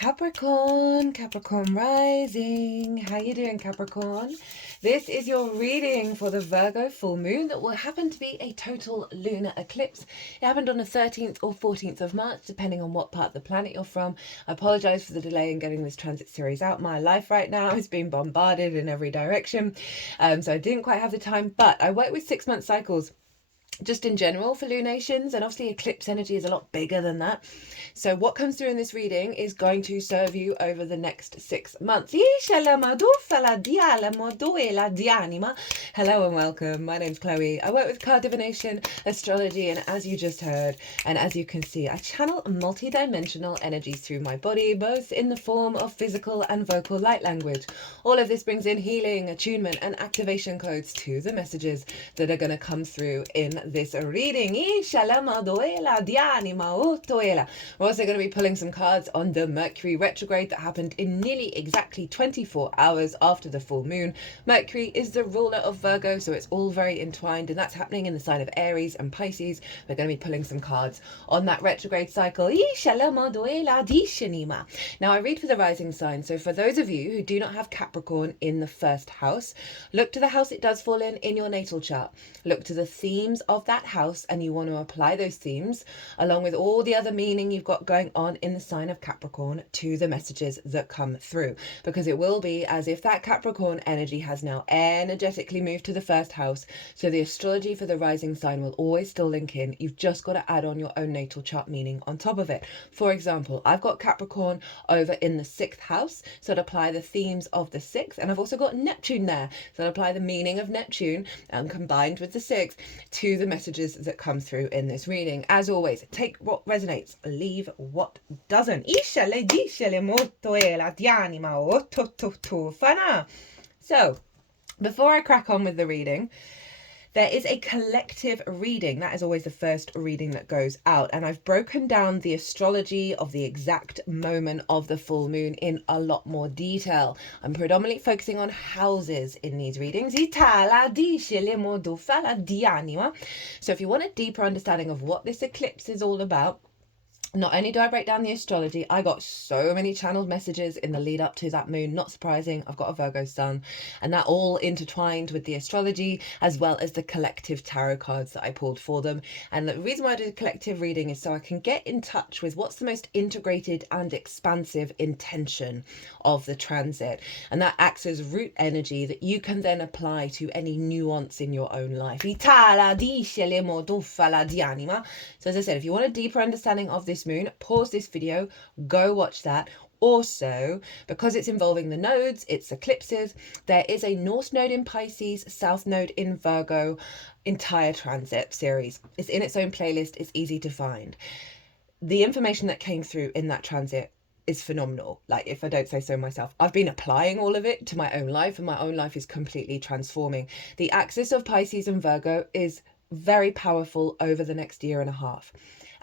Capricorn, Capricorn rising. How you doing, Capricorn? This is your reading for the Virgo full moon that will happen to be a total lunar eclipse. It happened on the 13th or 14th of March, depending on what part of the planet you're from. I apologize for the delay in getting this transit series out. My life right now is being bombarded in every direction, so I didn't quite have the time, but I work with 6-month cycles just in general for lunations, and obviously eclipse energy is a lot bigger than that. So what comes through in this reading is going to serve you over the next 6 months. Hello and welcome. My name's Chloe. I work with card divination, astrology, and as you just heard, and as you can see, I channel multi-dimensional energies through my body, both in the form of physical and vocal light language. All of this brings in healing, attunement, and activation codes to the messages that are going to come through in this reading. We're also going to be pulling some cards on the Mercury retrograde that happened in nearly exactly 24 hours after the full moon. Mercury is the ruler of Virgo, so it's all very entwined, and that's happening in the sign of Aries and Pisces. We're going to be pulling some cards on that retrograde cycle. Now I read for the rising sign, so for those of you who do not have Capricorn in the first house, look to the house it does fall in your natal chart. Look to the themes of that house, and you want to apply those themes along with all the other meaning you've got going on in the sign of Capricorn to the messages that come through, because it will be as if that Capricorn energy has now energetically moved to the first house. So the astrology for the rising sign will always still link in. You've just got to add on your own natal chart meaning on top of it. For example, I've got Capricorn over in the 6th house, so I'd apply the themes of the 6th, and I've also got Neptune there, so I'd apply the meaning of Neptune combined with the 6th to the messages that come through in this reading. As always, take what resonates, leave what doesn't. So, before I crack on with the reading, there is a collective reading. That is always the first reading that goes out. And I've broken down the astrology of the exact moment of the full moon in a lot more detail. I'm predominantly focusing on houses in these readings. So if you want a deeper understanding of what this eclipse is all about, not only do I break down the astrology, I got so many channeled messages in the lead up to that moon. Not surprising, I've got a Virgo sun, and that all intertwined with the astrology as well as the collective tarot cards that I pulled for them. And the reason why I do the collective reading is so I can get in touch with what's the most integrated and expansive intention of the transit. And that acts as root energy that you can then apply to any nuance in your own life. So as I said, if you want a deeper understanding of this moon, pause this video, go watch that. Also, because it's involving the nodes, it's eclipses, there is a North node in Pisces, South node in Virgo, entire transit series. It's in its own playlist, it's easy to find. The information that came through in that transit is phenomenal. Like, if I don't say so myself, I've been applying all of it to my own life, and my own life is completely transforming. The axis of Pisces and Virgo is very powerful over the next year and a half,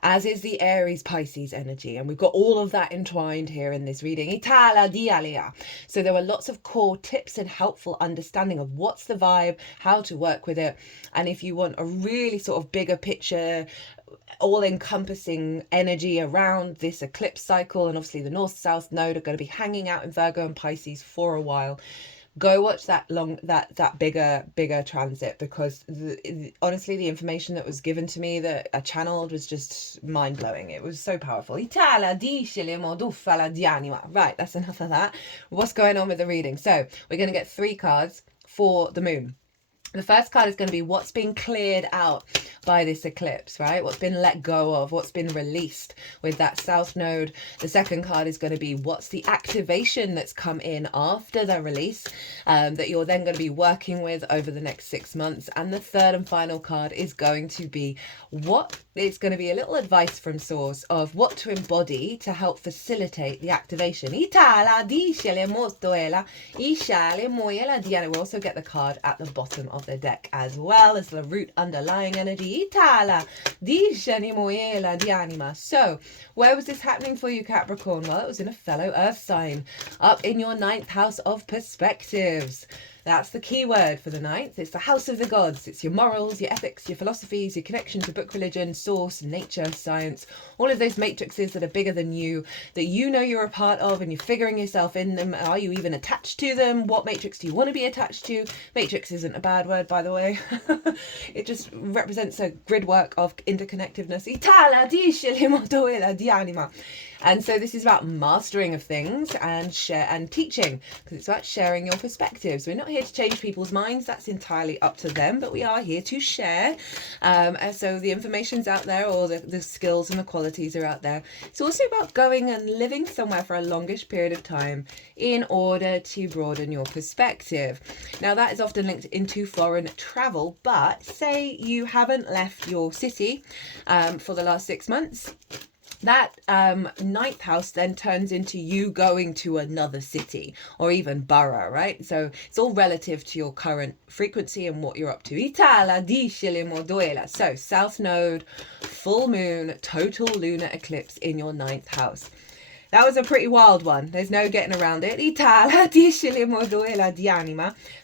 as is the Aries Pisces energy, and we've got all of that entwined here in this reading. So there were lots of core tips and helpful understanding of what's the vibe, how to work with it, and if you want a really sort of bigger picture, all-encompassing energy around this eclipse cycle, and obviously the North-South node are going to be hanging out in Virgo and Pisces for a while, go watch that bigger transit, because honestly the information that was given to me that I channeled was just mind-blowing. It was so powerful. Right, that's enough of that. What's going on with the reading? So we're going to get 3 cards for the moon. The first card is going to be what's been cleared out by this eclipse, right? What's been let go of, what's been released with that South node. The second card is going to be what's the activation that's come in after the release that you're then going to be working with over the next 6 months. And the third and final card is going to be it's going to be a little advice from source of what to embody to help facilitate the activation. We'll also get the card at the bottom of the deck as well as the root underlying energy. So where was this happening for you, Capricorn? Well, it was in a fellow earth sign, up in your 9th house of perspectives. That's the key word for the 9th. It's the house of the gods. It's your morals, your ethics, your philosophies, your connection to book religion, source, nature, science, all of those matrices that are bigger than you, that you know you're a part of and you're figuring yourself in them. Are you even attached to them? What matrix do you want to be attached to? Matrix isn't a bad word, by the way. It just represents a grid work of interconnectedness. And so this is about mastering of things and share and teaching, because it's about sharing your perspectives. We're not here to change people's minds. That's entirely up to them, but we are here to share. And so the information's out there, or the skills and the qualities are out there. It's also about going and living somewhere for a longish period of time in order to broaden your perspective. Now that is often linked into foreign travel, but say you haven't left your city for the last 6 months. That 9th house then turns into you going to another city or even borough, right? So it's all relative to your current frequency and what you're up to. So South Node, full moon, total lunar eclipse in your 9th house. That was a pretty wild one. There's no getting around it.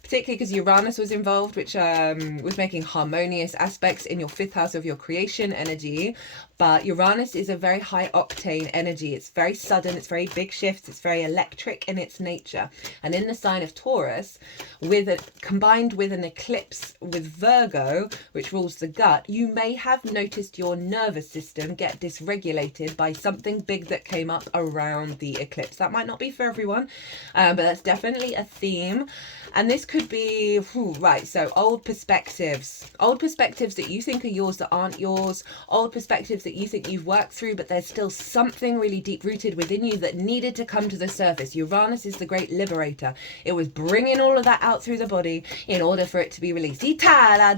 Particularly because Uranus was involved, which was making harmonious aspects in your 5th house of your creation energy. But Uranus is a very high octane energy. It's very sudden. It's very big shifts. It's very electric in its nature. And in the sign of Taurus, combined with an eclipse with Virgo, which rules the gut, you may have noticed your nervous system get dysregulated by something big that came up around the eclipse. That might not be for everyone, but that's definitely a theme. And this could be, right, so old perspectives that you think are yours that aren't yours, old perspectives that you think you've worked through, but there's still something really deep rooted within you that needed to come to the surface. Uranus is the great liberator. It was bringing all of that out through the body in order for it to be released. I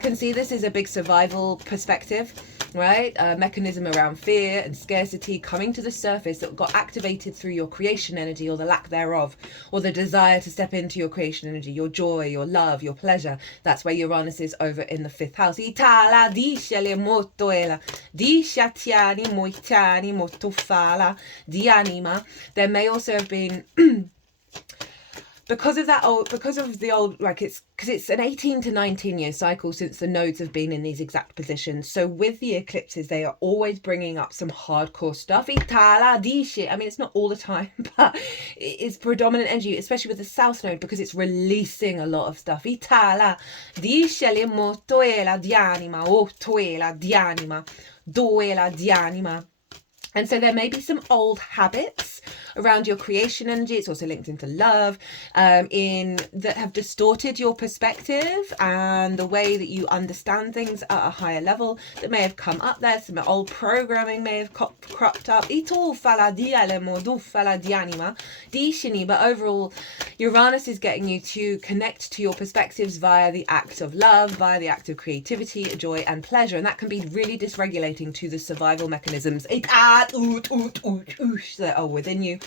can see this as a big survival perspective, right? A mechanism around fear and scarcity coming to the surface that got activated through your creation energy or the lack thereof, or the desire to step into your creation energy, your joy, your love, your pleasure. That's where Uranus is over in the 5th house. There may also have been because of the old, like it's an 18 to 19 year cycle since the nodes have been in these exact positions. So with the eclipses, they are always bringing up some hardcore stuff. I mean, it's not all the time, but it's predominant energy, especially with the South Node, because it's releasing a lot of stuff. And so there may be some old habits around your creation energy. It's also linked into love, that have distorted your perspective and the way that you understand things at a higher level, that may have come up there. Some old programming may have cropped up. But overall, Uranus is getting you to connect to your perspectives via the act of love, via the act of creativity, joy and pleasure. And that can be really dysregulating to the survival mechanisms that are within you.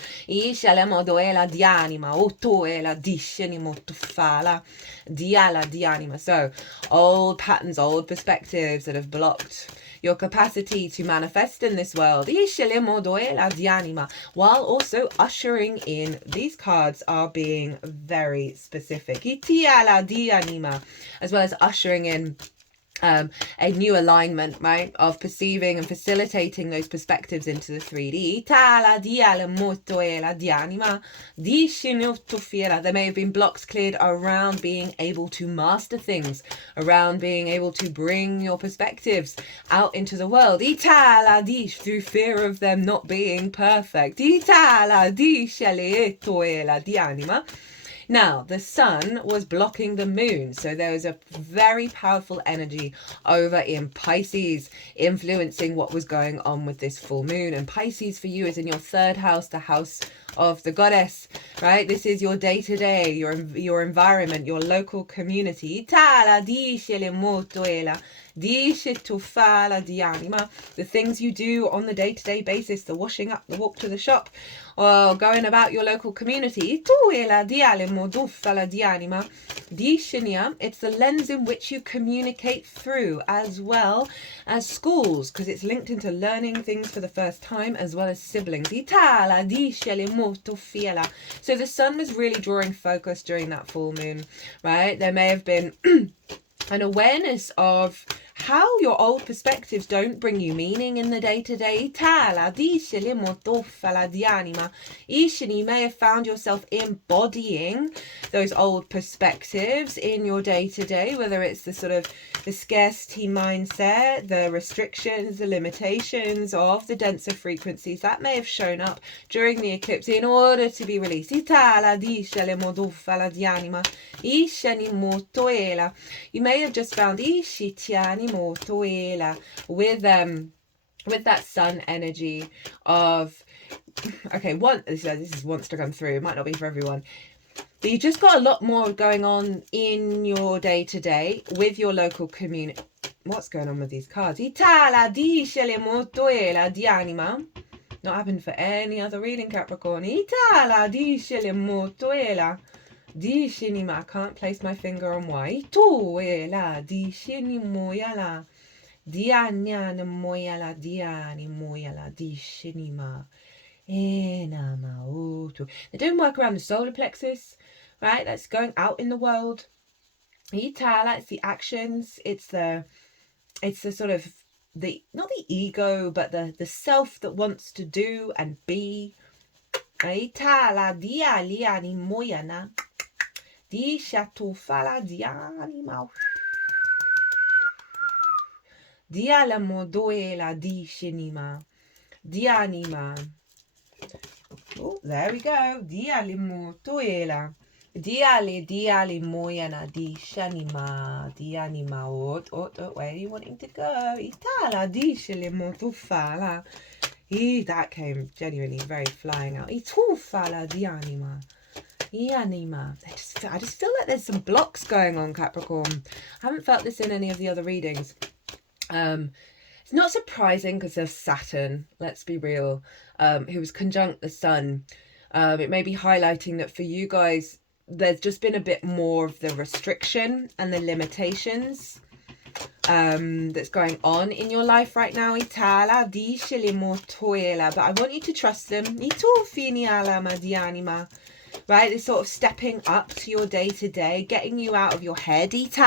So old patterns, old perspectives that have blocked your capacity to manifest in this world, while also ushering in, these cards are being very specific, as well as ushering in a new alignment, right, of perceiving and facilitating those perspectives into the 3D. There may have been blocks cleared around being able to master things, around being able to bring your perspectives out into the world, through fear of them not being perfect. Now, the sun was blocking the moon, so there was a very powerful energy over in Pisces influencing what was going on with this full moon. And Pisces for you is in your 3rd house, the house of the goddess, right? This is your day-to-day, your environment, your local community. Dice tu fala di anima. The things you do on the day-to-day basis, the washing up, the walk to the shop, or going about your local community. Tu e la di animo, tu fala di anima. Dishenia, it's the lens in which you communicate through, as well as schools, because it's linked into learning things for the first time, as well as siblings. Itala dishele molto fiela. So the sun was really drawing focus during that full moon, right? There may have been an awareness of how your old perspectives don't bring you meaning in the day-to-day. You may have found yourself embodying those old perspectives in your day-to-day, whether it's the sort of the scarcity mindset, the restrictions, the limitations of the denser frequencies that may have shown up during the eclipse in order to be released. You may have just found with that sun energy of, okay, this wants to come through. It might not be for everyone. But you just got a lot more going on in your day-to-day with your local community. What's going on with these cards? Itala dicele motoela di anima. Not happened for any other reading, Capricorn. Itala dicele motoela di shinima. I can't place my finger on why. Toela di shinimoyala. Dianyana moyala diani moyala di shinima. They don't work around the solar plexus, right? That's going out in the world. Itala, it's the actions, it's the sort of not the ego, but the self that wants to do and be. Itala dialiani moyana. Di shatufala dianima. Diala modoela di shinima. Dianima. Oh, there we go. Diali motoela. Diali moyana di shanima. Dianima. Oh, where are you wanting to go? Itala di shile motufala. That came genuinely very flying out. Itufala dianima. Ianima. I just feel like there's some blocks going on, Capricorn. I haven't felt this in any of the other readings. It's not surprising because of Saturn, let's be real, who was conjunct the sun. It may be highlighting that for you guys, there's just been a bit more of the restriction and the limitations that's going on in your life right now. Itala di motoela, but I want you to trust them. Right, it's sort of stepping up to your day-to-day, getting you out of your head, of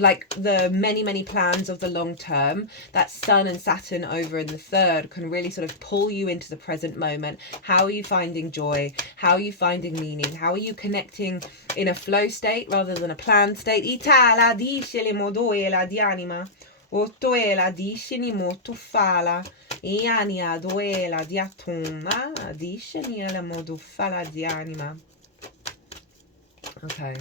like the many plans of the long term. That Sun and Saturn over in the third can really sort of pull you into the present moment. How are you finding joy? How are you finding meaning? How are you connecting in a flow state rather than a planned state? Otoela di shinimo tufala. Iania duela diatuma. Di shiniela modufala di anima. Okay.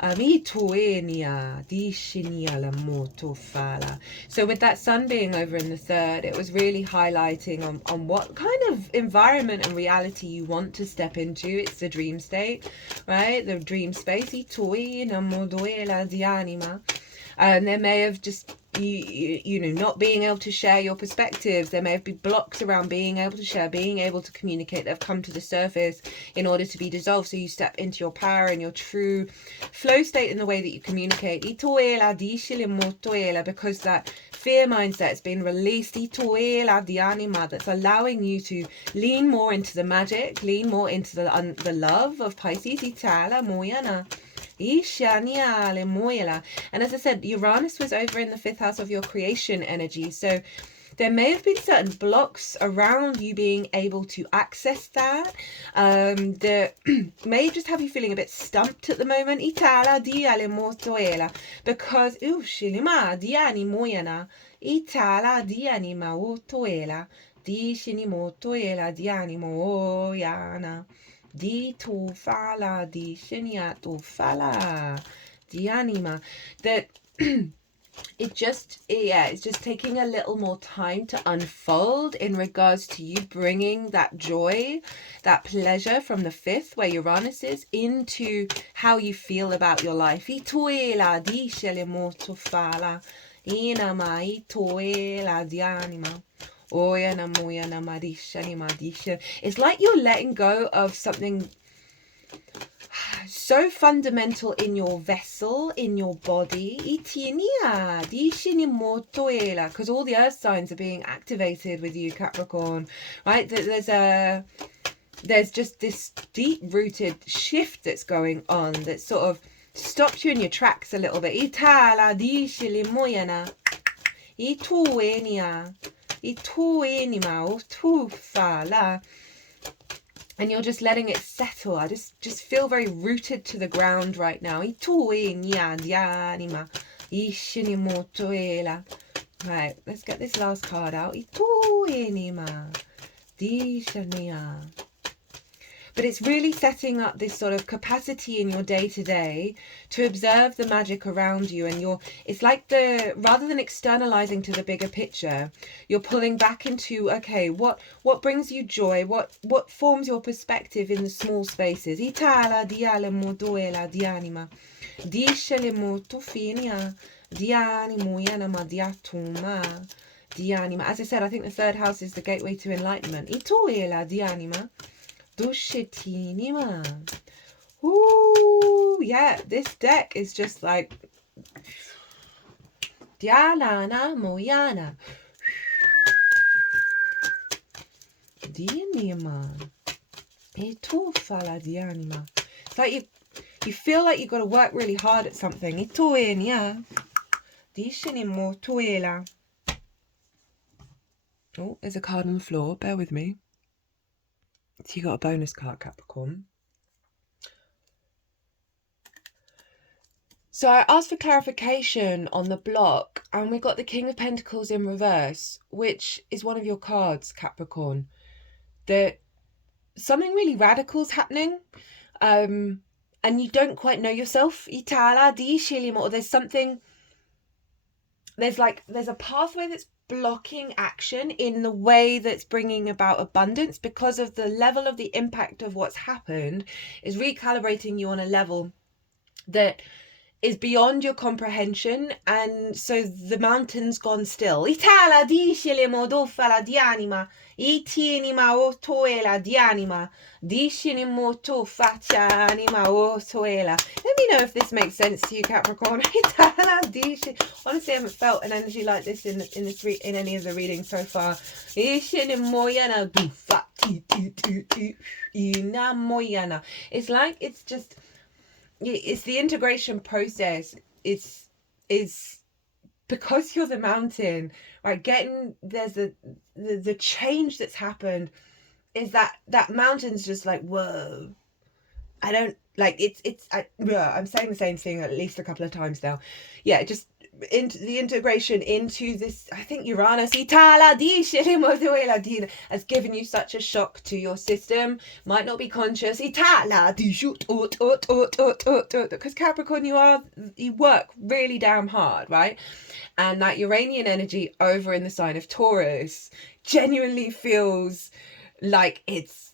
Amituenia di shiniela motufala. So with that sun being over in the third, it was really highlighting on what kind of environment and reality you want to step into. It's the dream state, right? The dream space. Ituina moduela di anima. And there may have just, you know, not being able to share your perspectives. There may have been blocks around being able to share, being able to communicate that have come to the surface in order to be dissolved. So you step into your power and your true flow state in the way that you communicate. Because that fear mindset has been released. That's allowing you to lean more into the magic, lean more into the love of Pisces. And as I said, Uranus was over in the 5th house of your creation energy. So there may have been certain blocks around you being able to access that. That may just have you feeling a bit stumped at the moment. Because Shilima Diani Moyana Itala Diani Mautoela Di Shinimotoela Diani Moyana Di tu fala, di shenia tu fala, di anima. That it's just taking a little more time to unfold in regards to you bringing that joy, that pleasure from the 5th where Uranus is into how you feel about your life. It's like you're letting go of something so fundamental in your vessel, in your body, because all the earth signs are being activated with you, Capricorn, right? There's just this deep-rooted shift that's going on that sort of stops you in your tracks a little bit. And you're just letting it settle. I just feel very rooted to the ground right now. Right, let's get this last card out. But it's really setting up this sort of capacity in your day-to-day to observe the magic around you. And it's like rather than externalizing to the bigger picture, you're pulling back into, okay, what brings you joy? What forms your perspective in the small spaces? As I said, I think the 3rd house is the gateway to enlightenment. Ooh, yeah, this deck is just like Diana Moyana. It's like you feel like you've got to work really hard at something. Oh, there's a card on the floor. Bear with me. So you got a bonus card, Capricorn. So I asked for clarification on the block, and we got the King of Pentacles in reverse, which is one of your cards, Capricorn. That something really radical is happening, and you don't quite know yourself. Or there's something. There's a pathway that's blocking action in the way that's bringing about abundance because of the level of the impact of what's happened is recalibrating you on a level that is beyond your comprehension, and so the mountain's gone still. Let me know if this makes sense to you, Capricorn. Honestly, I haven't felt an energy like this in any of the readings so far. It's like it's the integration process. It's because you're the mountain, right? There's the change that's happened is that mountain's just like, whoa. I don't like I'm saying the same thing at least a couple of times now. Yeah, just into the integration into this. I think Uranus has given you such a shock to your system. Might not be conscious. Because Capricorn, you work really damn hard, right? And that Uranian energy over in the sign of Taurus genuinely feels like it's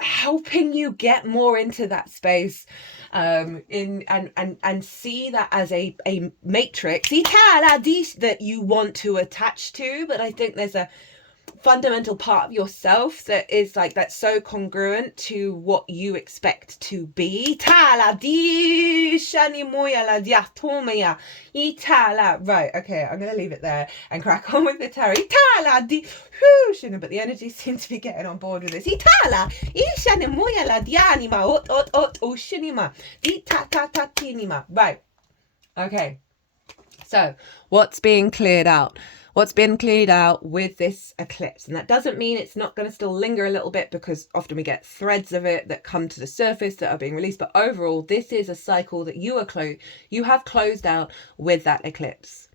helping you get more into that space, and see that as a matrix that you want to attach to. But I think there's a fundamental part of yourself that is like that's so congruent to what you expect to be. Right, okay, I'm gonna leave it there and crack on with the tarot. But the energy seems to be getting on board with this. Right, okay, so what's being cleared out? What's been cleared out with this eclipse? And that doesn't mean it's not going to still linger a little bit, because often we get threads of it that come to the surface that are being released. But overall, this is a cycle that you have closed out with that eclipse.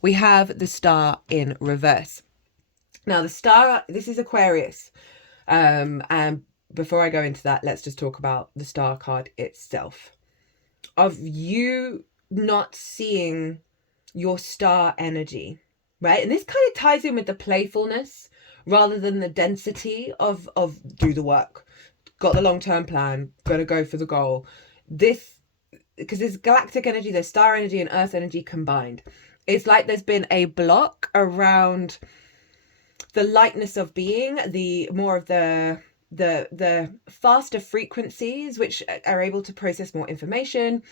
We have the star in reverse. Now the star, this is Aquarius. And before I go into that, let's just talk about the star card itself. Of you not seeing your star energy, right? And this kind of ties in with the playfulness rather than the density of do the work, got the long-term plan, gonna go for the goal. This, because there's galactic energy, there's star energy and earth energy combined. It's like there's been a block around the lightness of being, the more of the faster frequencies which are able to process more information,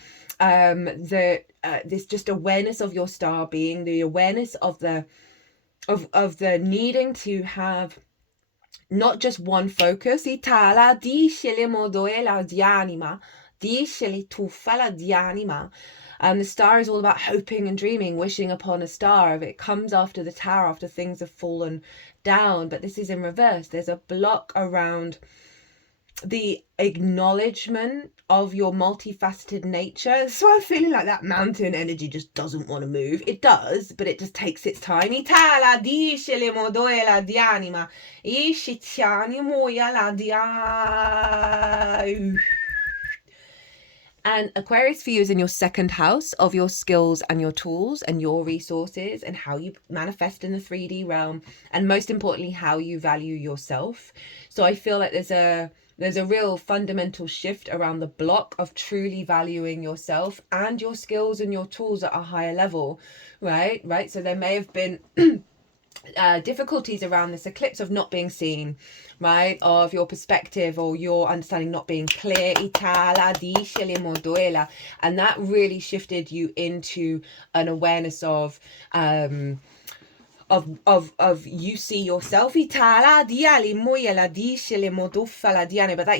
this just awareness of your star being, the awareness of the needing to have not just one focus. Itala dice le modoela di anima, dice li tufala di anima. The star is all about hoping and dreaming, wishing upon a star. It comes after the tower, after things have fallen down. But this is in reverse. There's a block around the acknowledgement of your multifaceted nature. So I'm feeling like that mountain energy just doesn't want to move. It does, but it just takes its time. Itala dice le modoela di anima, ishitiani moya la dia. And Aquarius for you is in your second house of your skills and your tools and your resources and how you manifest in the 3D realm, and most importantly, how you value yourself. So I feel like there's a real fundamental shift around the block of truly valuing yourself and your skills and your tools at a higher level, right? So there may have been difficulties around this eclipse of not being seen, right, of your perspective or your understanding not being clear, and that really shifted you into an awareness of you see yourself, but that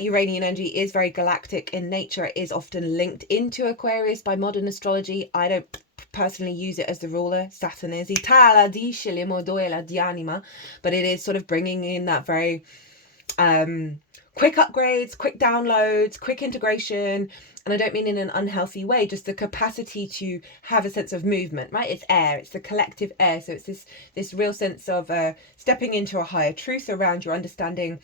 Uranian energy is very galactic in nature. It is often linked into Aquarius by modern astrology. I don't personally use it as the ruler. Saturn is, but it is sort of bringing in that very quick upgrades, quick downloads, quick integration. And I don't mean in an unhealthy way, just the capacity to have a sense of movement, right? It's air, it's the collective air. So it's this real sense of stepping into a higher truth around your understanding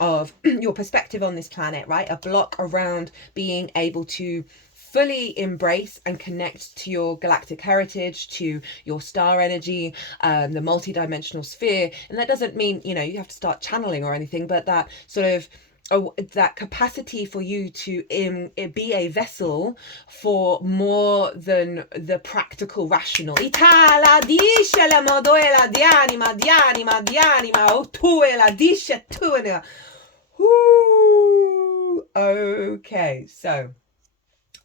of your perspective on this planet, right? A block around being able to fully embrace and connect to your galactic heritage, to your star energy, the multidimensional sphere. And that doesn't mean, you have to start channeling or anything, but that sort of that capacity for you to be a vessel for more than the practical rational. Itala dice la modoela di anima, di anima, di anima, o tuela dice tuena. Okay, so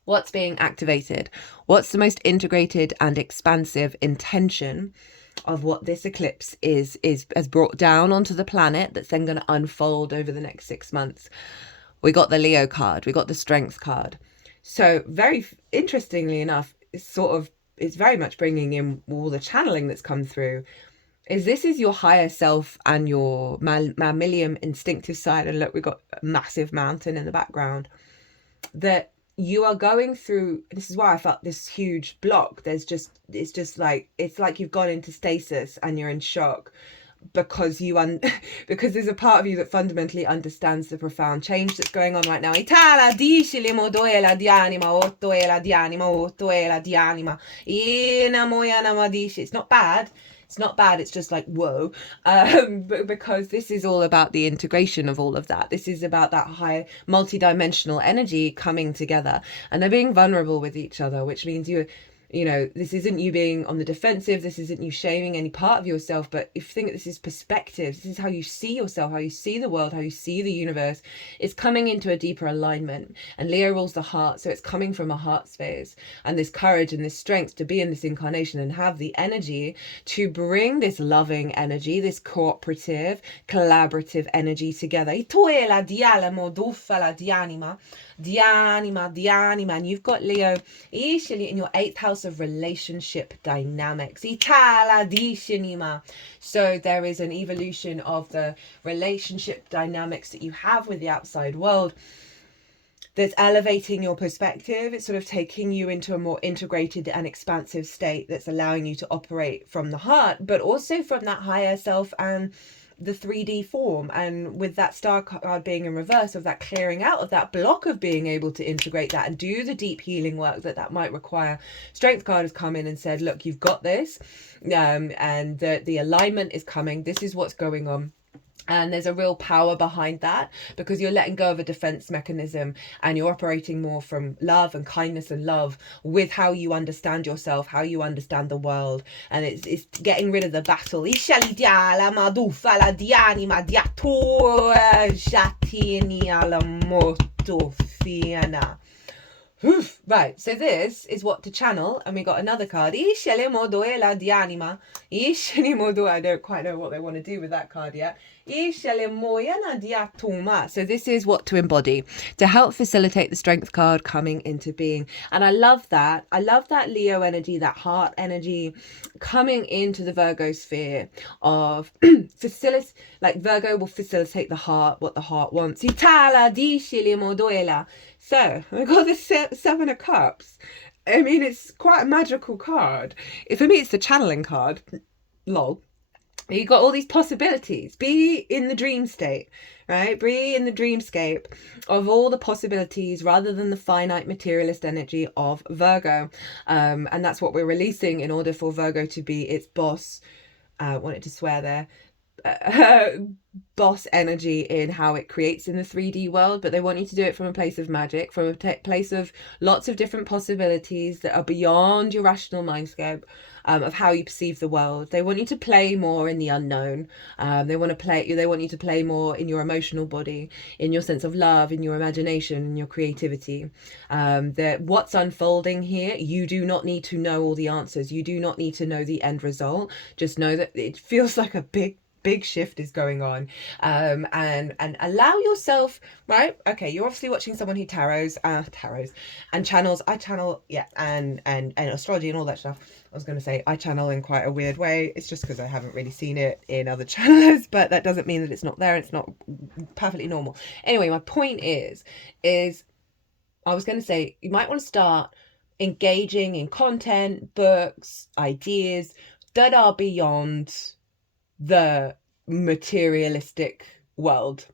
what's being activated? What's the most integrated and expansive intention of what this eclipse has brought down onto the planet that's then going to unfold over the next 6 months? We got the Leo card, we got the Strength card. So very interestingly enough, it's very much bringing in all the channeling that's come through. This is your higher self and your mammalian instinctive side. And look, we've got a massive mountain in the background that you are going through. This is why I felt this huge block. It's like you've gone into stasis and you're in shock because because there's a part of you that fundamentally understands the profound change that's going on right now. It's not bad. It's not bad. It's just like, whoa. Because this is all about the integration of all of that. This is about that high multidimensional energy coming together, and they're being vulnerable with each other, which means this isn't you being on the defensive. This isn't you shaming any part of yourself. But if you think that this is perspective, this is how you see yourself, how you see the world, how you see the universe. It's coming into a deeper alignment. And Leo rules the heart. So it's coming from a heart space, and this courage and this strength to be in this incarnation and have the energy to bring this loving energy, this cooperative, collaborative energy together. And you've got Leo initially in your 8th house of relationship dynamics. So there is an evolution of the relationship dynamics that you have with the outside world that's elevating your perspective. It's sort of taking you into a more integrated and expansive state that's allowing you to operate from the heart, but also from that higher self and the 3D form. And with that star card being in reverse, of that clearing out of that block of being able to integrate that and do the deep healing work that might require, Strength card has come in and said, look, you've got this, and the alignment is coming. This is what's going on. And there's a real power behind that, because you're letting go of a defense mechanism and you're operating more from love and kindness and love with how you understand yourself, how you understand the world. And it's getting rid of the battle. Right, so this is what to channel, and we got another card. I don't quite know what they want to do with that card yet. So this is what to embody, to help facilitate the strength card coming into being. And I love that. I love that Leo energy, that heart energy coming into the Virgo sphere of like Virgo will facilitate the heart, what the heart wants. So we've got the Seven of Cups. I mean, it's quite a magical card. For me, it's the channeling card. Lol. You got all these possibilities. Be in the dream state, right? Be in the dreamscape of all the possibilities rather than the finite materialist energy of Virgo. And that's what we're releasing in order for Virgo to be its boss. I wanted to swear there. Boss energy in how it creates in the 3D world, but they want you to do it from a place of magic, from a place of lots of different possibilities that are beyond your rational mindscape, of how you perceive the world. They want you to play more in the unknown. They want you to play more in your emotional body, in your sense of love, in your imagination, in your creativity. That what's unfolding here, you do not need to know all the answers. You do not need to know the end result. Just know that it feels like a big shift is going on, and allow yourself, right? Okay, you're obviously watching someone who tarots and channels. I channel, and astrology and all that stuff. I was going to say I channel in quite a weird way. It's just because I haven't really seen it in other channelers, but that doesn't mean that it's not there. It's not perfectly normal. Anyway, my point is I was going to say you might want to start engaging in content, books, ideas that are beyond the materialistic world,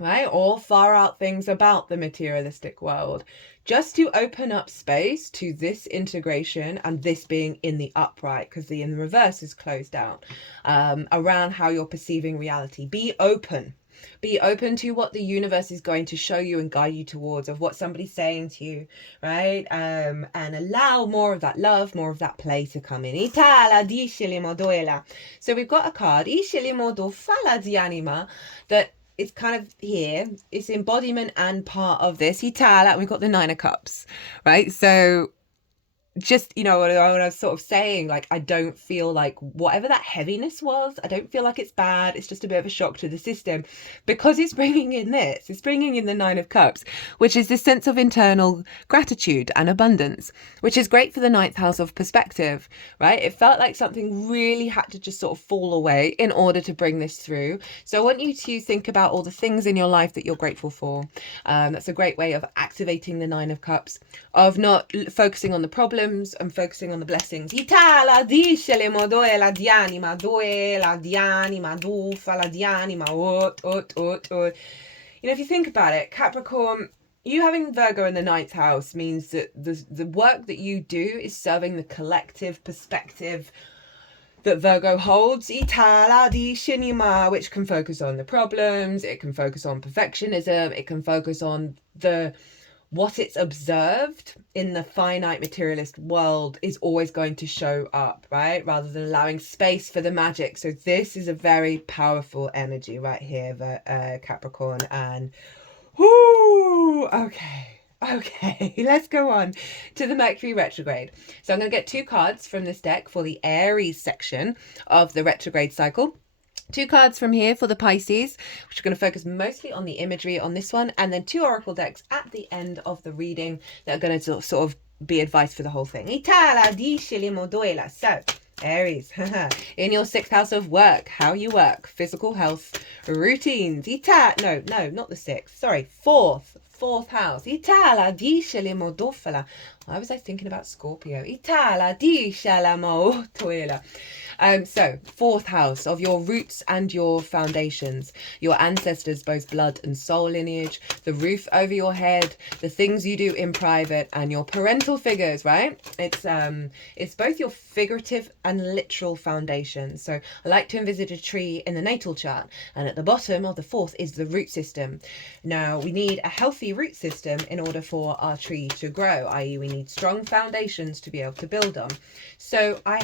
right? Or far out things about the materialistic world, just to open up space to this integration and this being in the upright, because the in the reverse is closed out, around how you're perceiving reality. Be open to what the universe is going to show you and guide you towards, of what somebody's saying to you, right? And allow more of that love, more of that play to come in. So we've got a card, that it's kind of here. It's embodiment and part of this. And we've got the Nine of Cups, right? So just, you know, what I was sort of saying, like, I don't feel like whatever that heaviness was, I don't feel like it's bad. It's just a bit of a shock to the system, because it's bringing in this. It's bringing in the Nine of Cups, which is this sense of internal gratitude and abundance, which is great for the ninth house of perspective, right? It felt like something really had to just sort of fall away in order to bring this through. So I want you to think about all the things in your life that you're grateful for. That's a great way of activating the Nine of Cups, of not focusing on the problem and focusing on the blessings. You know, if you think about it, Capricorn, you having Virgo in the ninth house means that the work that you do is serving the collective perspective that Virgo holds, which can focus on the problems, it can focus on perfectionism, it can focus on what it's observed in the finite materialist world is always going to show up, right? Rather than allowing space for the magic. So this is a very powerful energy right here, Capricorn. And okay, let's go on to the Mercury retrograde. So I'm going to get two cards from this deck for the Aries section of the retrograde cycle. Two cards from here for the Pisces, which are going to focus mostly on the imagery on this one, and then two oracle decks at the end of the reading that are going to sort of be advice for the whole thing. So, Aries, in your sixth house of work, how you work, physical health, routines. No, not the sixth. Sorry, fourth house. Why was I thinking about Scorpio? Itala di shalamo toela. So, fourth house of your roots and your foundations, your ancestors, both blood and soul lineage, the roof over your head, the things you do in private, and your parental figures, right? It's both your figurative and literal foundations. So I like to envisage a tree in the natal chart, and at the bottom of the fourth is the root system. Now, we need a healthy root system in order for our tree to grow, i.e. we need strong foundations to be able to build on. So I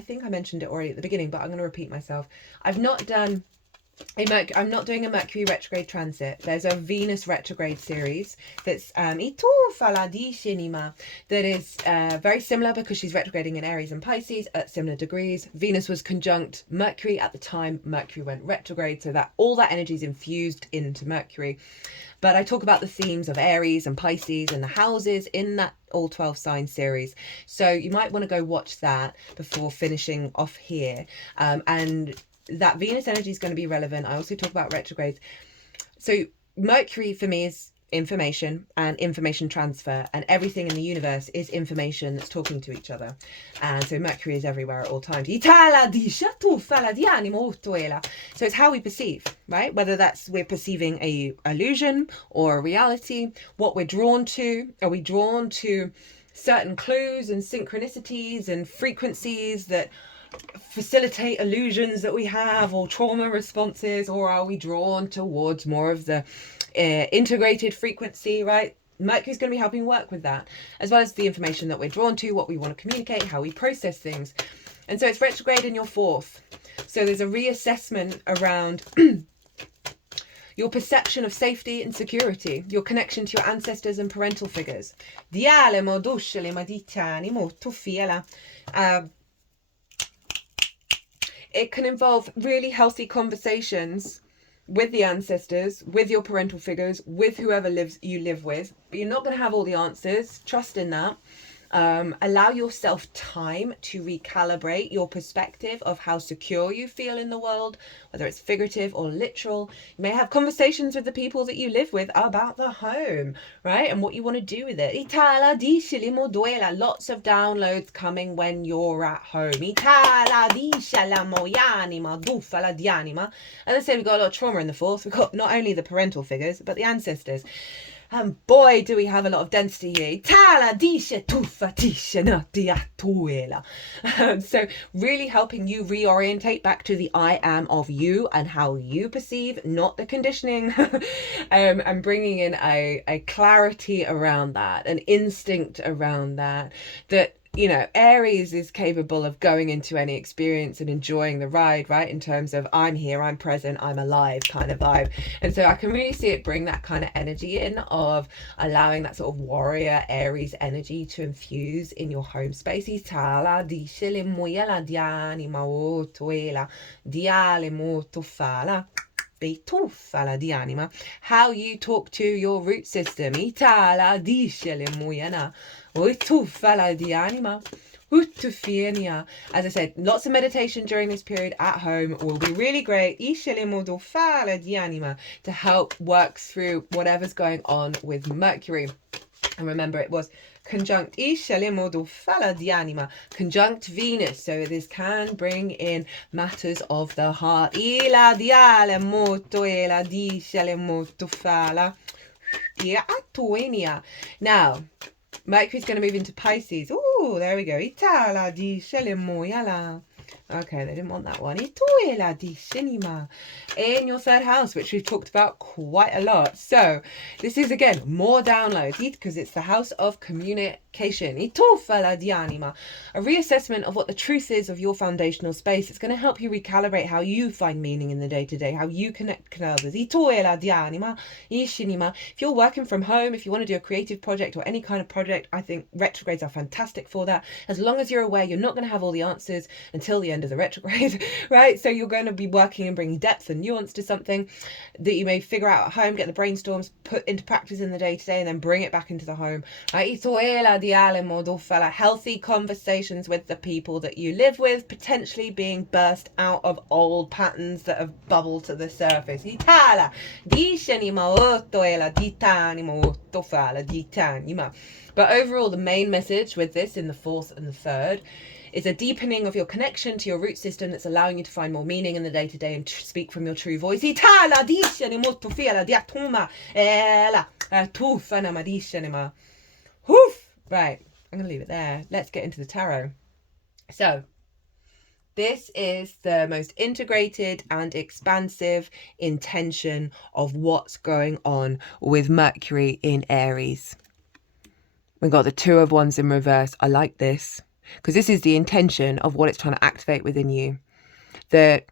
think I mentioned it already at the beginning, but I'm going to repeat myself. I'm not doing a Mercury retrograde transit. There's a Venus retrograde series that's that is very similar because she's retrograding in Aries and Pisces at similar degrees. Venus was conjunct Mercury at the time Mercury went retrograde, so that all that energy is infused into Mercury. But I talk about the themes of Aries and Pisces and the houses in that all 12 sign series. So you might want to go watch that before finishing off here. And that Venus energy is going to be relevant. I also talk about retrogrades. So Mercury for me is information and information transfer, and everything in the universe is information that's talking to each other. And so Mercury is everywhere at all times. So it's how we perceive, right? Whether that's we're perceiving a illusion or a reality, what we're drawn to. Are we drawn to certain clues and synchronicities and frequencies that facilitate illusions that we have or trauma responses, or are we drawn towards more of the integrated frequency, right? Mercury's going to be helping work with that, as well as the information that we're drawn to, what we want to communicate, how we process things. And so it's retrograde in your fourth. So there's a reassessment around your perception of safety and security, your connection to your ancestors and parental figures. It can involve really healthy conversations with the ancestors, with your parental figures, with whoever you live with. But you're not going to have all the answers. Trust in that. Allow yourself time to recalibrate your perspective of how secure you feel in the world, whether it's figurative or literal. You may have conversations with the people that you live with about the home, right? And what you want to do with it. Lots of downloads coming when you're at home. As I say, we've got a lot of trauma in the fourth. We've got not only the parental figures, but the ancestors. And boy, do we have a lot of density here. So really helping you reorientate back to the I am of you and how you perceive, not the conditioning. And bringing in a clarity around that, an instinct around that, you know, Aries is capable of going into any experience and enjoying the ride, right? In terms of I'm here, I'm present, I'm alive kind of vibe. And so I can really see it bring that kind of energy in of allowing that sort of warrior Aries energy to infuse in your home space. How you talk to your root system. As I said, lots of meditation during this period at home will be really great to help work through whatever's going on with Mercury. And remember, it was conjunct conjunct Venus, so this can bring in matters of the heart. Now Mercury's going to move into Pisces. Oh, there we go. Okay, they didn't want that one. In your third house, which we've talked about quite a lot. So this is, again, more downloads because it's the house of communication. A reassessment of what the truth is of your foundational space. It's going to help you recalibrate how you find meaning in the day-to-day, how you connect with others. If you're working from home, if you want to do a creative project or any kind of project, I think retrogrades are fantastic for that. As long as you're aware, you're not going to have all the answers until the end of the retrograde, right? So you're going to be working and bringing depth and nuance to something that you may figure out at home, get the brainstorms put into practice in the day-to-day, and then bring it back into the home, right? healthy conversations with the people that you live with, potentially being burst out of old patterns that have bubbled to the surface. But overall, the main message with this in the 4th and the 3rd is a deepening of your connection to your root system that's allowing you to find more meaning in the day-to-day and speak from your true voice. Right, I'm going to leave it there. Let's get into the tarot. So, this is the most integrated and expansive intention of what's going on with Mercury in Aries. We've got the 2 of Wands in reverse. I like this because this is the intention of what it's trying to activate within you. That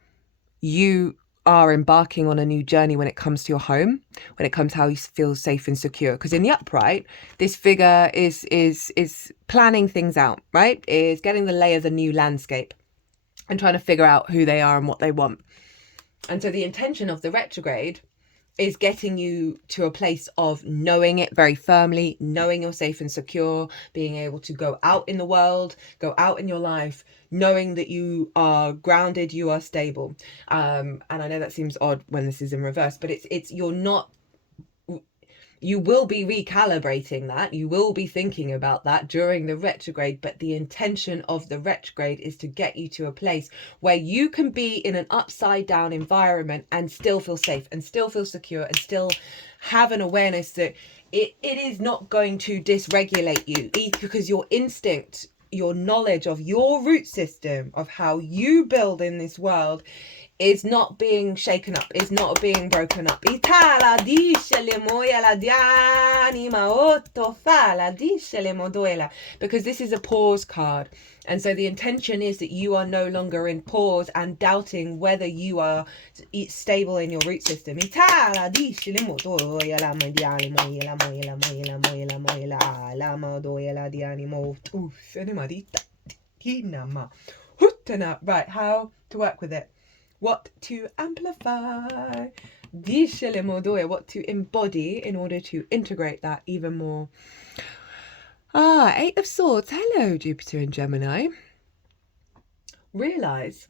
you are embarking on a new journey when it comes to your home, when it comes to how you feel safe and secure. Because in the upright, this figure is planning things out, right? Is getting the lay of the new landscape and trying to figure out who they are and what they want. And so the intention of the retrograde is getting you to a place of knowing it very firmly, knowing you're safe and secure, being able to go out in the world, go out in your life, knowing that you are grounded, you are stable. And I know that seems odd when this is in reverse, but it's you're not, you will be recalibrating that, you will be thinking about that during the retrograde, but the intention of the retrograde is to get you to a place where you can be in an upside down environment and still feel safe and still feel secure and still have an awareness that it is not going to dysregulate you, because your instinct, your knowledge of your root system, of how you build in this world, is not being shaken up, is not being broken up. Because this is a pause card. And so the intention is that you are no longer in pause and doubting whether you are stable in your root system. Right, how to work with it. What to amplify, what to embody in order to integrate that even more. 8 of Swords. Hello, Jupiter and Gemini. Realize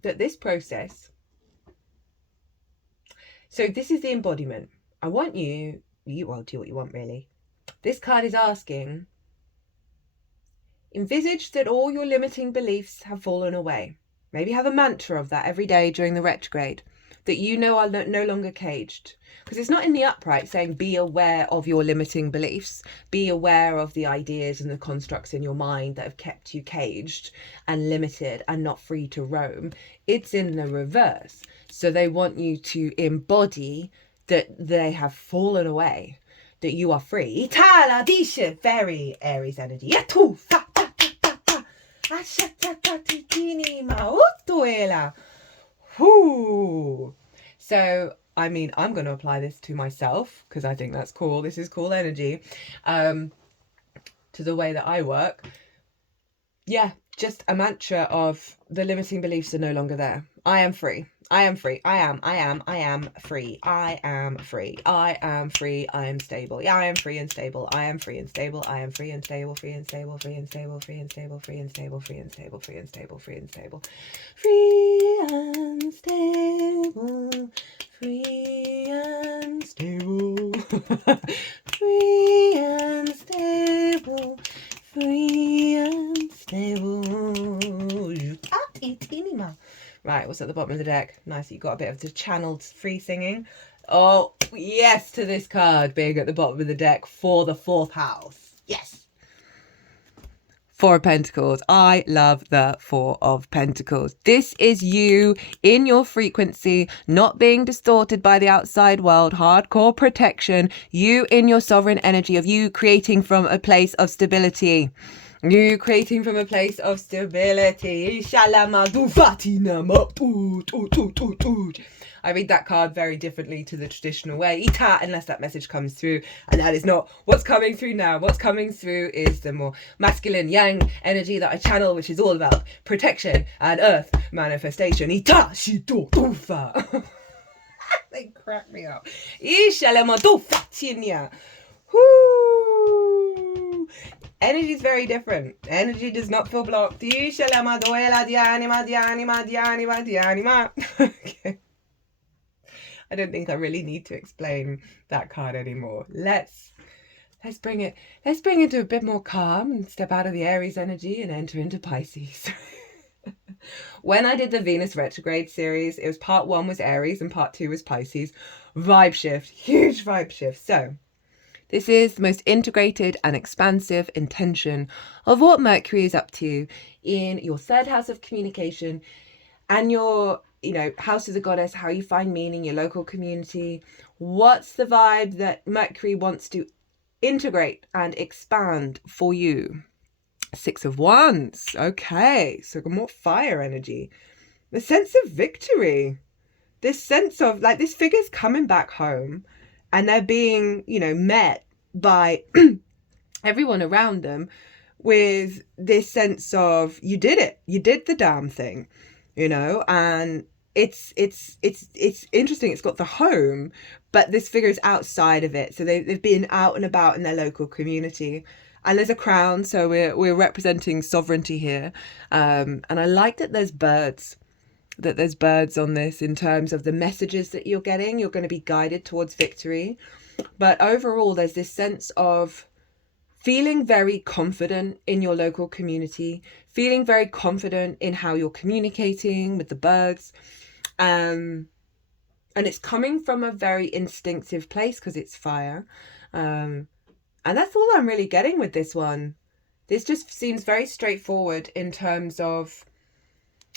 that this process, so this is the embodiment. I want you well, do what you want really. This card is asking, envisage that all your limiting beliefs have fallen away. Maybe have a mantra of that every day during the retrograde, that you know are no longer caged. Because it's not in the upright saying be aware of your limiting beliefs, be aware of the ideas and the constructs in your mind that have kept you caged and limited and not free to roam. It's in the reverse. So they want you to embody that they have fallen away, that you are free. Very Aries energy. So, I mean, I'm going to apply this to myself because I think that's cool. This is cool energy to the way that I work. Yeah, just a mantra of the limiting beliefs are no longer there. I am free. I am free. I am free. I am free. I am free. I am stable. Yeah, I am free and stable. I am free and stable. I am free and stable. Free and stable. Free and stable. Free and stable. Free and stable. Free and stable. Free and stable. Free and stable. Free and stable. Free and stable. Free and stable. Free and stable. Right, what's at the bottom of the deck? Nice, you got a bit of the channeled free singing. Oh, yes to this card being at the bottom of the deck for the 4th house. Yes. 4 of Pentacles. I love the 4 of Pentacles. This is you in your frequency, not being distorted by the outside world, hardcore protection, you in your sovereign energy of you creating from a place of stability. You creating from a place of stability. I read that card very differently to the traditional way, unless that message comes through, and that is not what's coming through now. What's coming through is the more masculine yang energy that I channel, which is all about protection and earth manifestation. They crack me up. Energy is very different. Energy does not feel blocked. Okay. I don't think I really need to explain that card anymore. Let's bring it to a bit more calm and step out of the Aries energy and enter into Pisces. When I did the Venus retrograde series, it was part 1 was Aries and part 2 was Pisces. Vibe shift, huge vibe shift. So this is the most integrated and expansive intention of what Mercury is up to in your 3rd house of communication and your, house of the goddess, how you find meaning, your local community. What's the vibe that Mercury wants to integrate and expand for you? 6 of Wands. Okay, so more fire energy. The sense of victory. This sense of like this figure's coming back home and they're being, met by everyone around them with this sense of you did it. You did the damn thing, and it's interesting. It's got the home, but this figure is outside of it. So they've been out and about in their local community. And there's a crown, so we're representing sovereignty here. And I like that there's birds. That there's birds on this in terms of the messages that you're getting. You're going to be guided towards victory. But overall, there's this sense of feeling very confident in your local community, feeling very confident in how you're communicating with the birds. And it's coming from a very instinctive place because it's fire. And that's all I'm really getting with this one. This just seems very straightforward in terms of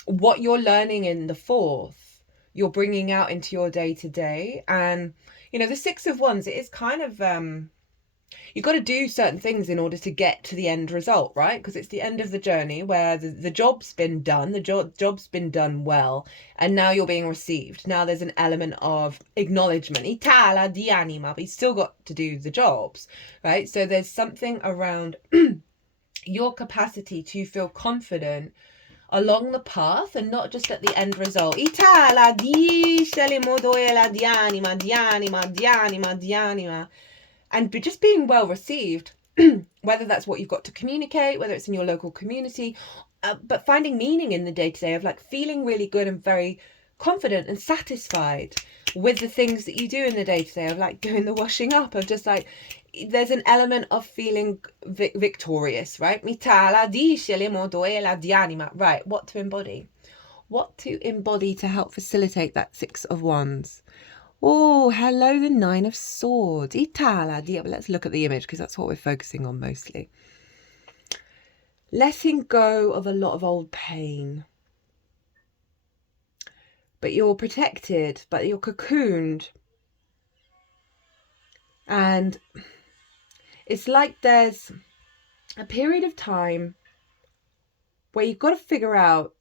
what you're learning in the 4th, you're bringing out into your day-to-day. And, the 6 of Wands, it is kind of, you've got to do certain things in order to get to the end result, right? Because it's the end of the journey where the job's been done, the job's been done well, and now you're being received. Now there's an element of acknowledgement. Itala di anima, but you still got to do the jobs, right? So there's something around your capacity to feel confident along the path and not just at the end result. Itala di shelemodoela di anima, di anima, di anima, di anima. And just being well received, whether that's what you've got to communicate, whether it's in your local community, but finding meaning in the day-to-day of like feeling really good and very confident and satisfied with the things that you do in the day-to-day of like doing the washing up, of just like, there's an element of feeling victorious, right? Right, what to embody? What to embody to help facilitate that 6 of Wands? Oh, hello, the 9 of Swords. Let's look at the image because that's what we're focusing on mostly. Letting go of a lot of old pain. But you're protected, but you're cocooned. And it's like there's a period of time where you've got to figure out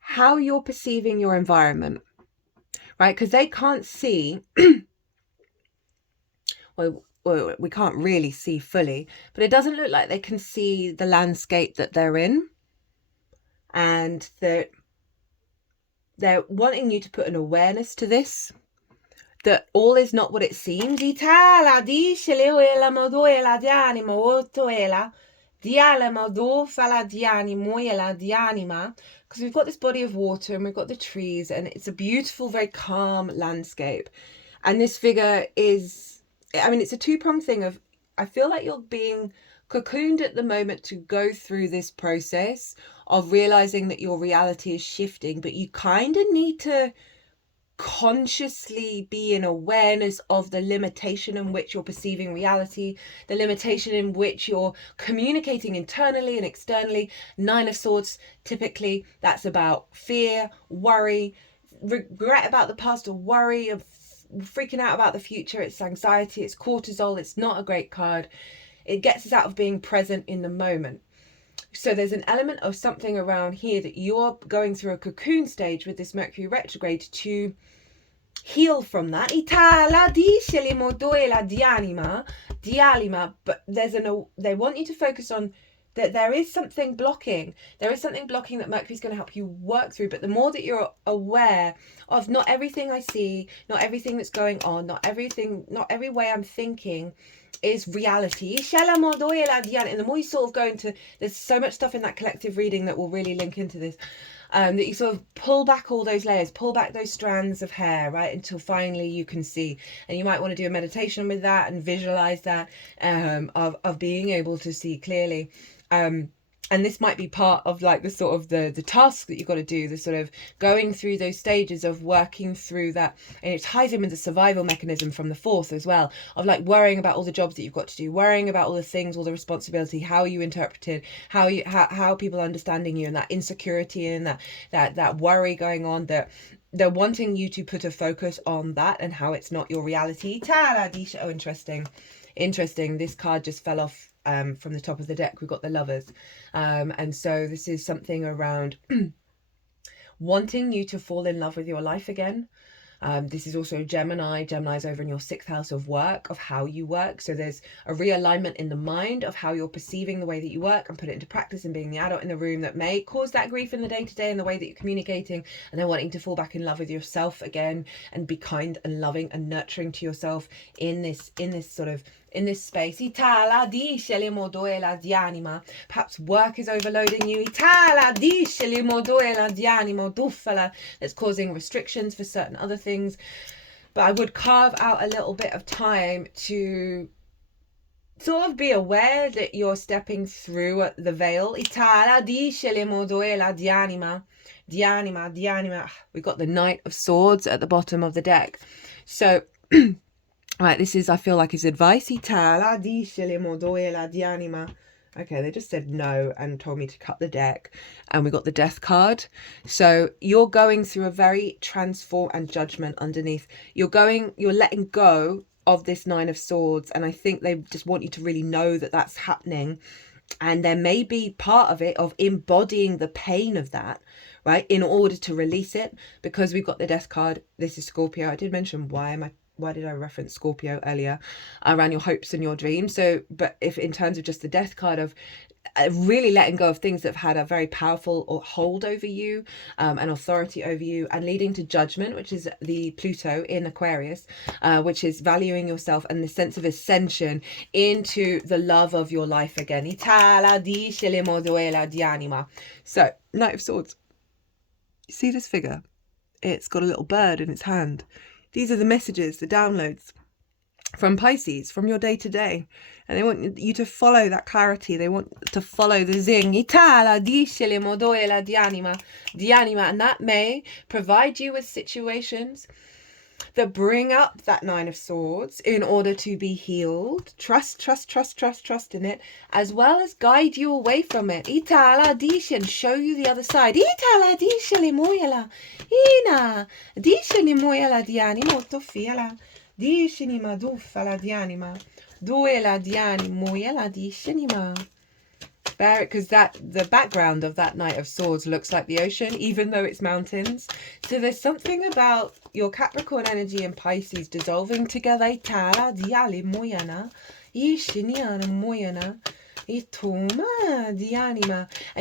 how you're perceiving your environment, right? Because they can't see, well, we can't really see fully, but it doesn't look like they can see the landscape that they're in. And they're wanting you to put an awareness to this, that all is not what it seems. Because we've got this body of water and we've got the trees and it's a beautiful, very calm landscape. And this figure is, it's a two-pronged thing of, I feel like you're being cocooned at the moment to go through this process of realizing that your reality is shifting, but you kind of need to consciously be in awareness of the limitation in which you're perceiving reality, the limitation in which you're communicating internally and externally. 9 of Swords, typically that's about fear, worry, regret about the past, or worry of freaking out about the future. It's anxiety, it's cortisol. It's not a great card. It gets us out of being present in the moment. So there's an element of something around here that you're going through a cocoon stage with this Mercury retrograde to heal from that. But they want you to focus on that there is something blocking. There is something blocking that Mercury's going to help you work through. But the more that you're aware of not everything I see, not everything that's going on, not every way I'm thinking is reality. And the more you sort of go into, there's so much stuff in that collective reading that will really link into this. That you sort of pull back all those layers, pull back those strands of hair, right, until finally you can see. And you might want to do a meditation with that and visualize that, of being able to see clearly. And this might be part of like the sort of the task that you've got to do, the sort of going through those stages of working through that. And it ties in with the survival mechanism from the 4th as well, of like worrying about all the jobs that you've got to do, worrying about all the things, all the responsibility, how you interpreted, how people are understanding you, and that insecurity and that worry going on, that they're wanting you to put a focus on that and how it's not your reality. Oh, interesting. This card just fell off from the top of the deck. We've got the Lovers, and so this is something around wanting you to fall in love with your life again. This is also Gemini. Gemini's over in your 6th house of work, of how you work. So there's a realignment in the mind of how you're perceiving the way that you work and put it into practice, and being the adult in the room that may cause that grief in the day-to-day and the way that you're communicating, and then wanting to fall back in love with yourself again and be kind and loving and nurturing to yourself in this space. Perhaps work is overloading you. That's causing restrictions for certain other things. But I would carve out a little bit of time to sort of be aware that you're stepping through the veil. We've got the Knight of Swords at the bottom of the deck. So right, this is, I feel like, is advice. Okay, they just said no and told me to cut the deck. And we got the Death card. So you're going through a very transform and judgment underneath. You're letting go of this 9 of Swords. And I think they just want you to really know that that's happening. And there may be part of it of embodying the pain of that, right, in order to release it. Because we've got the Death card. This is Scorpio. I did mention why did I reference Scorpio earlier, around your hopes and your dreams. So, but if in terms of just the Death card of really letting go of things that have had a very powerful hold over you, and authority over you, and leading to judgment, which is the Pluto in Aquarius, which is valuing yourself and the sense of ascension into the love of your life again. So, Knight of Swords. You see this figure? It's got a little bird in its hand. These are the messages, the downloads from Pisces, from your day-to-day. And they want you to follow that clarity. They want to follow the zing. And that may provide you with situations that bring up that 9 of Swords in order to be healed. Trust in it, as well as guide you away from it. And show you the other side. Because the background of that Knight of Swords looks like the ocean, even though it's mountains. So there's something about your Capricorn energy and Pisces dissolving together. And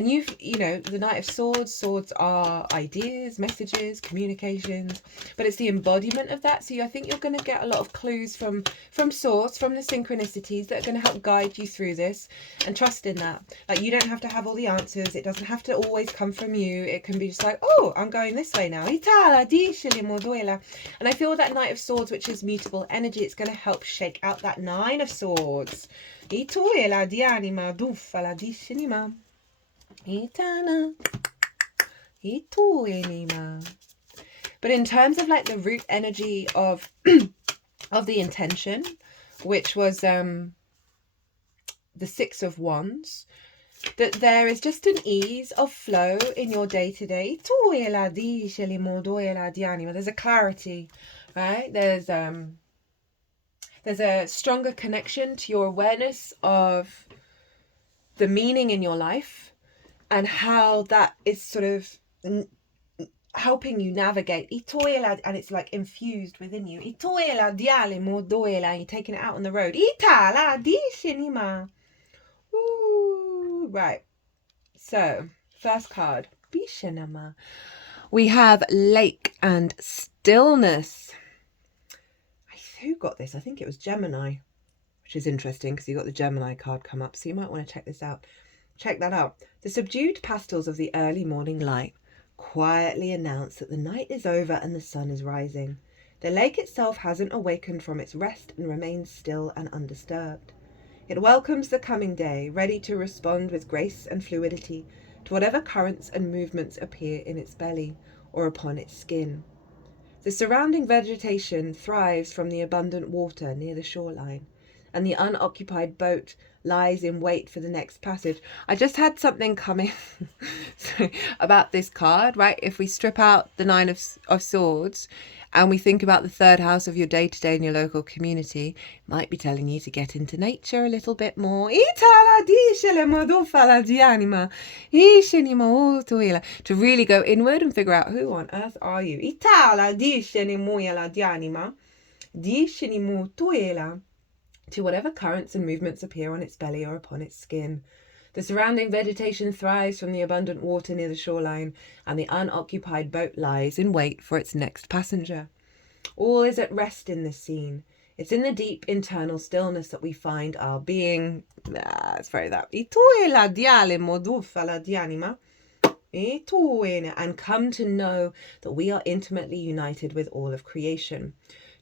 you know, the Knight of Swords are ideas, messages, communications, but it's the embodiment of that. So I think you're going to get a lot of clues from Source, from the synchronicities that are going to help guide you through this, and trust in that. Like, you don't have to have all the answers. It doesn't have to always come from you. It can be just like, oh, I'm going this way now. And I feel that Knight of Swords, which is mutable energy, it's going to help shake out that 9 of Swords. But in terms of like the root energy of of the intention, which was the 6 of Wands, that there is just an ease of flow in your day-to-day. There's a clarity, right? There's a stronger connection to your awareness of the meaning in your life and how that is sort of helping you navigate. And it's like infused within you. You're taking it out on the road. Right. So, first card. Bishanama. We have Lake and Stillness. Who got this? I think it was Gemini, which is interesting because you got the Gemini card come up. So you might want to check this out. Check that out. The subdued pastels of the early morning light quietly announce that the night is over and the sun is rising. The lake itself hasn't awakened from its rest and remains still and undisturbed. It welcomes the coming day, ready to respond with grace and fluidity to whatever currents and movements appear in its belly or upon its skin. The surrounding vegetation thrives from the abundant water near the shoreline, and the unoccupied boat lies in wait for the next passage. I just had something coming about this card, right? If we strip out the Nine of Swords and we think about the third house of your day-to-day in your local community, it might be telling you to get into nature a little bit more. To really go inward and figure out who on earth are you. To whatever currents and movements appear on its belly or upon its skin. The surrounding vegetation thrives from the abundant water near the shoreline, and the unoccupied boat lies in wait for its next passenger. All is at rest in this scene. It's in the deep internal stillness that we find our being. Let's pray that. And come to know that we are intimately united with all of creation.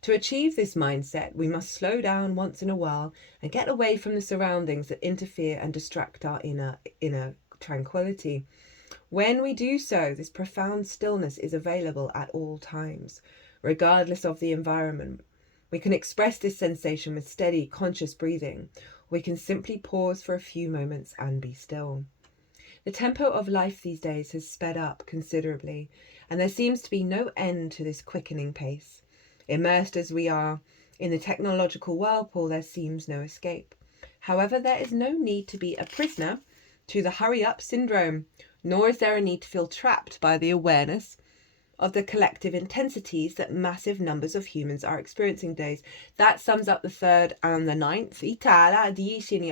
To achieve this mindset, we must slow down once in a while and get away from the surroundings that interfere and distract our inner tranquility. When we do so, this profound stillness is available at all times, regardless of the environment. We can express this sensation with steady, conscious breathing. We can simply pause for a few moments and be still. The tempo of life these days has sped up considerably, and there seems to be no end to this quickening pace. Immersed as we are in the technological whirlpool, there seems no escape. However, there is no need to be a prisoner to the hurry-up syndrome, nor is there a need to feel trapped by the awareness of the collective intensities that massive numbers of humans are experiencing days. That sums up the 3rd and the 9th.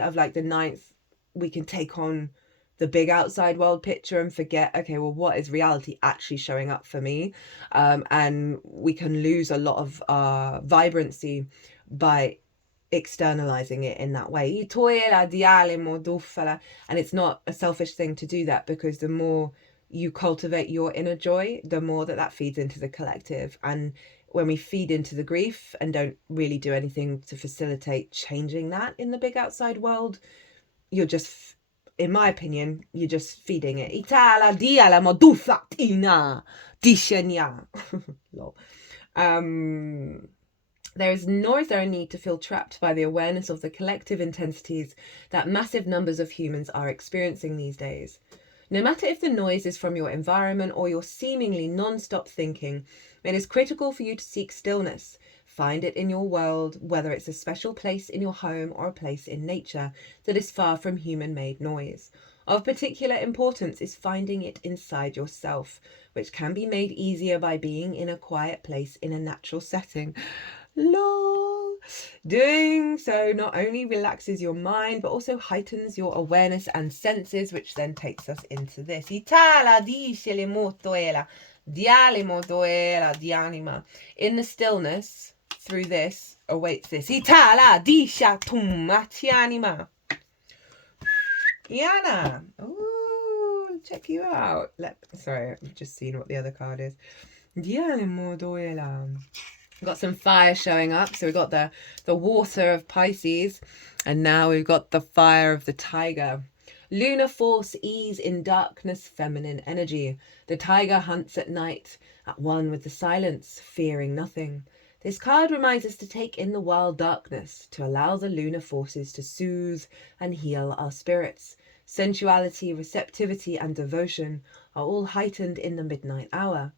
Of like the 9th, we can take on the big outside world picture and forget, okay, well, what is reality actually showing up for me? And we can lose a lot of our vibrancy by externalizing it in that way. And it's not a selfish thing to do that, because the more you cultivate your inner joy, the more that feeds into the collective. And when we feed into the grief and don't really do anything to facilitate changing that in the big outside world, you're just, in my opinion, you're just feeding it. Nor is there a need to feel trapped by the awareness of the collective intensities that massive numbers of humans are experiencing these days. No matter if the noise is from your environment or your seemingly non-stop thinking, it is critical for you to seek stillness. Find it in your world, whether it's a special place in your home or a place in nature that is far from human-made noise. Of particular importance is finding it inside yourself, which can be made easier by being in a quiet place in a natural setting. Lol. Doing so not only relaxes your mind, but also heightens your awareness and senses, which then takes us into this. In the stillness, through this, awaits this. Yana. Ooh, check you out. Sorry, I've just seen what the other card is. We've got some fire showing up. So we've got the water of Pisces, and now we've got the fire of the tiger. Lunar force, ease in darkness, feminine energy. The tiger hunts at night, at one with the silence, fearing nothing. This card reminds us to take in the wild darkness, to allow the lunar forces to soothe and heal our spirits. Sensuality, receptivity, and devotion are all heightened in the midnight hour.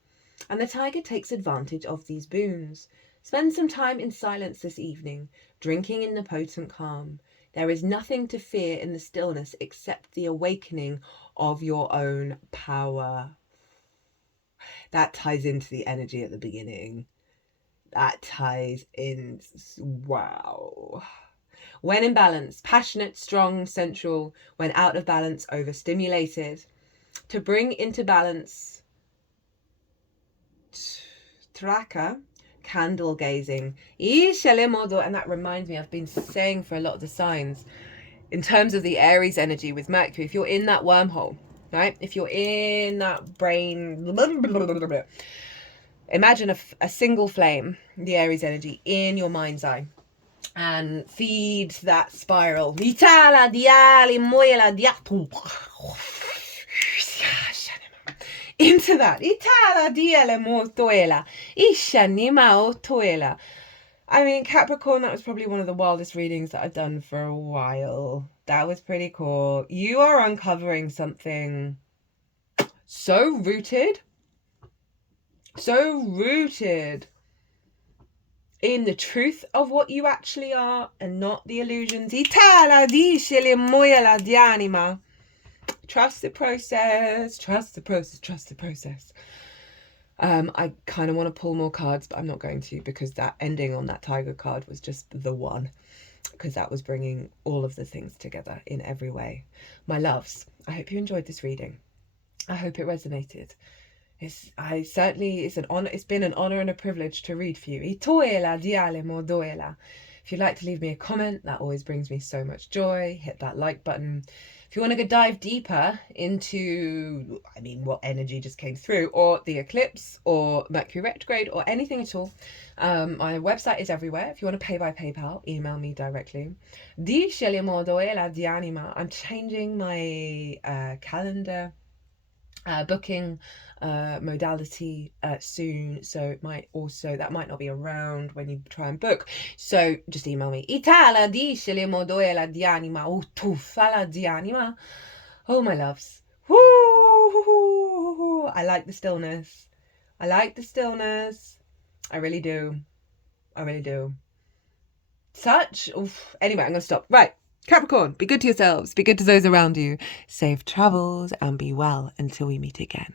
And the tiger takes advantage of these boons. Spend some time in silence this evening, drinking in the potent calm. There is nothing to fear in the stillness except the awakening of your own power. That ties into the energy at the beginning. That ties in. Wow. When in balance, passionate, strong, sensual. When out of balance, overstimulated. To bring into balance, traka, candle gazing. And that reminds me, I've been saying for a lot of the signs, in terms of the Aries energy with Mercury, if you're in that wormhole, right? If you're in that brain, imagine a single flame, the Aries energy, in your mind's eye, and feed that spiral into that. I mean, Capricorn, that was probably one of the wildest readings that I've done for a while. That was pretty cool. You are uncovering something so rooted in the truth of what you actually are and not the illusions. Trust the process, trust the process, trust the process. I kind of want to pull more cards, but I'm not going to, because that ending on that tiger card was just the one, because that was bringing all of the things together in every way. My loves, I hope you enjoyed this reading. I hope it resonated. It's an honor. It's been an honor and a privilege to read for you. If you'd like to leave me a comment, that always brings me so much joy. Hit that like button. If you want to go dive deeper into, I mean, what energy just came through, or the eclipse, or Mercury retrograde, or anything at all, my website is everywhere. If you want to pay by PayPal, email me directly. I'm changing my calendar booking modality soon, so it might also, that might not be around when you try and book, so just email me. Oh my loves, woo! I like the stillness. I like the stillness. I really do. I really do. Anyway, I'm gonna stop. Right, Capricorn, be good to yourselves, be good to those around you. Safe travels and be well until we meet again.